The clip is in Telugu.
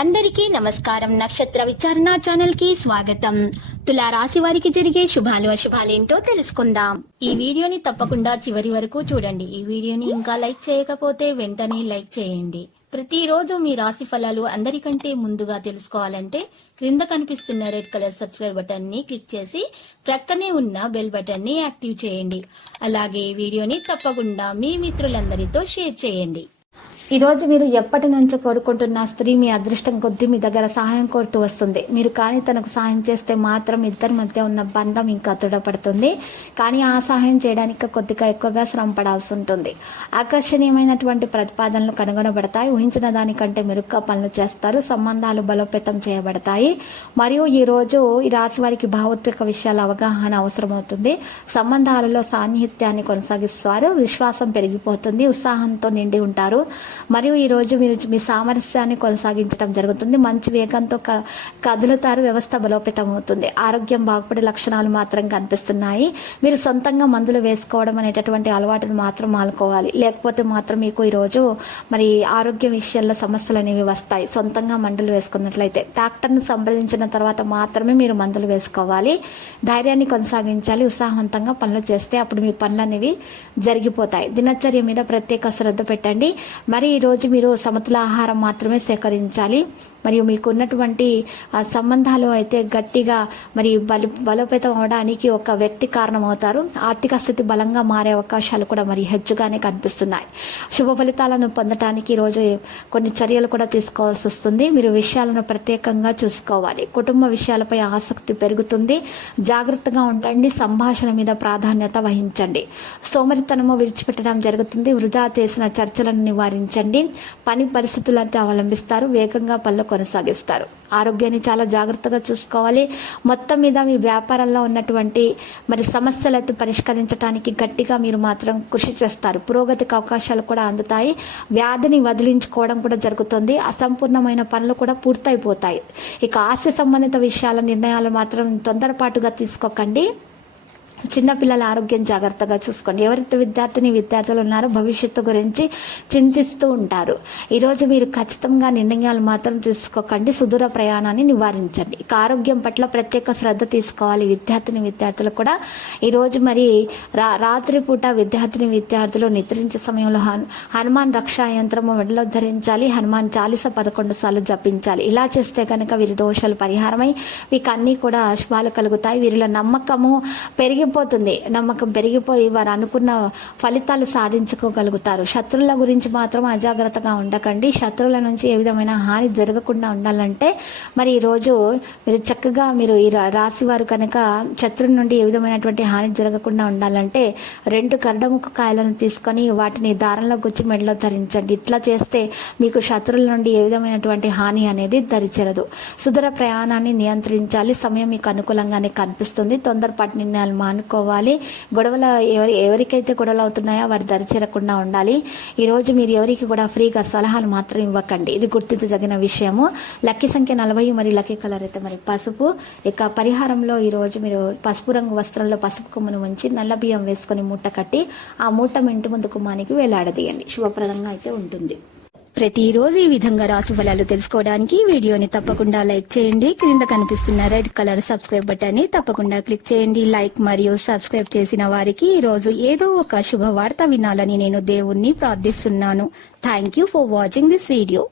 అందరికీ నమస్కారం. నక్షత్ర విచారణ ఛానల్ కి స్వాగతం. తులా రాశి వారికి జరిగే శుభాలు అశుభాలేంటో తెలుసుకుందాం. ఈ వీడియోని తప్పకుండా చివరి వరకు చూడండి. ఈ వీడియోని ఇంకా లైక్ చేయకపోతే వెంటనే లైక్ చేయండి. ప్రతిరోజు మీ రాశి ఫలాలు అందరికంటే ముందుగా తెలుసుకోవాలంటే క్రింద కనిపిస్తున్న రెడ్ కలర్ సబ్స్క్రైబ్ బటన్ ని క్లిక్ చేసి ప్రక్కనే ఉన్న బెల్ బటన్ ని యాక్టివ్ చేయండి. అలాగే ఈ వీడియోని తప్పకుండా మీ మిత్రులందరితో షేర్ చేయండి. ఈ రోజు మీరు ఎప్పటి నుంచో కోరుకుంటున్న స్త్రీ మీ అదృష్టం కొద్దీ మీ దగ్గర సహాయం కోరుతూ వస్తుంది. మీరు కానీ తనకు సహాయం చేస్తే మాత్రం ఇద్దరి మధ్య ఉన్న బంధం ఇంకా దృఢపడుతుంది. కానీ ఆ సహాయం చేయడానికి కొద్దిగా ఎక్కువగా శ్రమ పడాల్సి ఉంటుంది. ఆకర్షణీయమైనటువంటి ప్రతిపాదనలు కనుగొనబడతాయి. ఊహించిన దానికంటే మెరుగ్గా పనులు చేస్తారు. సంబంధాలు బలోపేతం చేయబడతాయి. మరియు ఈ రోజు ఈ రాశి వారికి భావోద్వేగ విషయాల అవగాహన అవసరమవుతుంది. సంబంధాలలో సాన్నిహిత్యాన్ని కొనసాగిస్తారు. విశ్వాసం పెరిగిపోతుంది. ఉత్సాహంతో నిండి ఉంటారు. మరియు ఈ రోజు మీరు మీ సామరస్యాన్ని కొనసాగించడం జరుగుతుంది. మంచి వేగంతో కదులుతారు. వ్యవస్థ బలోపేతం అవుతుంది. ఆరోగ్యం బాగుపడే లక్షణాలు మాత్రం కనిపిస్తున్నాయి. మీరు సొంతంగా మందులు వేసుకోవడం అనేటటువంటి అలవాటును మాత్రం మానుకోవాలి. లేకపోతే మాత్రం మీకు ఈరోజు మరి ఆరోగ్య విషయాల్లో సమస్యలు అనేవి వస్తాయి. సొంతంగా మందులు వేసుకున్నట్లయితే డాక్టర్ను సంప్రదించిన తర్వాత మాత్రమే మీరు మందులు వేసుకోవాలి. ధైర్యాన్ని కొనసాగించాలి. ఉత్సాహవంతంగా పనులు చేస్తే అప్పుడు మీ పనులు అనేవి జరిగిపోతాయి. దినచర్య మీద ప్రత్యేక శ్రద్ధ పెట్టండి. మరి ఈరోజు మీరు సమతుల ఆహారం మాత్రమే సేకరించాలి. మరియు మీకు ఉన్నటువంటి సంబంధాలు అయితే గట్టిగా మరి బలోపేతం అవడానికి ఒక వ్యక్తి కారణమవుతారు. ఆర్థిక స్థితి బలంగా మారే అవకాశాలు కూడా మరి హెచ్చుగానే కనిపిస్తున్నాయి. శుభ ఫలితాలను పొందడానికి ఈరోజు కొన్ని చర్యలు కూడా తీసుకోవాల్సి వస్తుంది. మీరు విషయాలను ప్రత్యేకంగా చూసుకోవాలి. కుటుంబ విషయాలపై ఆసక్తి పెరుగుతుంది. జాగ్రత్తగా ఉండండి. సంభాషణ మీద ప్రాధాన్యత వహించండి. సోమరితనము విడిచిపెట్టడం జరుగుతుంది. వృధా చేసిన చర్చలను నివారించండి. పని పరిస్థితులను అవలంబిస్తారు. వేగంగా పనులు కొనసాగిస్తారు. ఆరోగ్యాన్ని చాలా జాగ్రత్తగా చూసుకోవాలి. మొత్తం మీద మీ వ్యాపారంలో ఉన్నటువంటి మరి సమస్యలతో పరిష్కరించడానికి గట్టిగా మీరు మాత్రం కృషి చేస్తారు. పురోగతికి అవకాశాలు కూడా అందుతాయి. వ్యాధిని వదిలించుకోవడం కూడా జరుగుతుంది. అసంపూర్ణమైన పనులు కూడా పూర్తయిపోతాయి. ఇక ఆస్తి సంబంధిత విషయాల నిర్ణయాలు మాత్రం తొందరపాటుగా తీసుకోకండి. చిన్నపిల్లల ఆరోగ్యం జాగ్రత్తగా చూసుకోండి. ఎవరైతే విద్యార్థులు ఉన్నారో భవిష్యత్తు గురించి చింతిస్తూ ఉంటారు. ఈరోజు మీరు ఖచ్చితంగా నిర్ణయాలు మాత్రం తీసుకోకండి. సుదూర ప్రయాణాన్ని నివారించండి. ఇక ఆరోగ్యం పట్ల ప్రత్యేక శ్రద్ధ తీసుకోవాలి. విద్యార్థులు కూడా ఈరోజు మరి రాత్రిపూట విద్యార్థులు నిద్రించే సమయంలో హనుమాన్ రక్షా యంత్రము మెడలో ధరించాలి. హనుమాన్ చాలీస 11 సార్లు జపించాలి. ఇలా చేస్తే కనుక వీరి దోషాలు పరిహారమై వీరికి అన్నీ కూడా శుభాలు కలుగుతాయి. వీరిలో నమ్మకం పెరిగిపోయి వారు అనుకున్న ఫలితాలు సాధించుకోగలుగుతారు. శత్రువుల గురించి మాత్రం అజాగ్రత్తగా ఉండకండి. శత్రువుల నుంచి ఏ విధమైన హాని జరగకుండా ఉండాలంటే మరి ఈరోజు మీరు చక్కగా మీరు ఈ రాశి వారు కనుక శత్రువు నుండి ఏ విధమైనటువంటి హాని జరగకుండా ఉండాలంటే 2 కరడముక్క కాయలను తీసుకొని వాటిని దారంలో గుచ్చి మెడలో ధరించండి. ఇట్లా చేస్తే మీకు శత్రువుల నుండి ఏ విధమైనటువంటి హాని అనేది దరిచేరదు. సుదూర ప్రయాణాన్ని నియంత్రించాలి. సమయం మీకు అనుకూలంగానే కనిపిస్తుంది. తొందరపాటు నిర్ణయాలు మానుకోవాలి. ఎవరికైతే గొడవలు అవుతున్నాయో వారి దరిచేరకుండా ఉండాలి. ఈరోజు మీరు ఎవరికి కూడా ఫ్రీగా సలహాలు మాత్రం ఇవ్వకండి. ఇది గుర్తించదగిన విషయము. లక్కీ సంఖ్య 40 మరియు లక్కీ కలర్ అయితే మరి పసుపు. ఇక పరిహారంలో ఈరోజు మీరు పసుపు రంగు వస్త్రంలో పసుపు కొమ్మును ఉంచి నల్ల బియ్యం వేసుకొని మూట కట్టి ఆ మూట ఇంటి ముందు గుమ్మానికి వేలాడదీయండి. శుభప్రదంగా అయితే ఉంటుంది. ప్రతిరోజు ఈ విధంగా రాశి ఫలాలు తెలుసుకోవడానికి వీడియోని తప్పకుండా లైక్ చేయండి. క్రింద కనిపిస్తున్న రెడ్ కలర్ సబ్స్క్రైబ్ బటన్ ని తప్పకుండా క్లిక్ చేయండి. లైక్ మరియు సబ్స్క్రైబ్ చేసిన వారికి ఈ రోజు ఏదో ఒక శుభవార్త వినాలని నేను దేవుణ్ణి ప్రార్థిస్తున్నాను. Thank you for watching this video.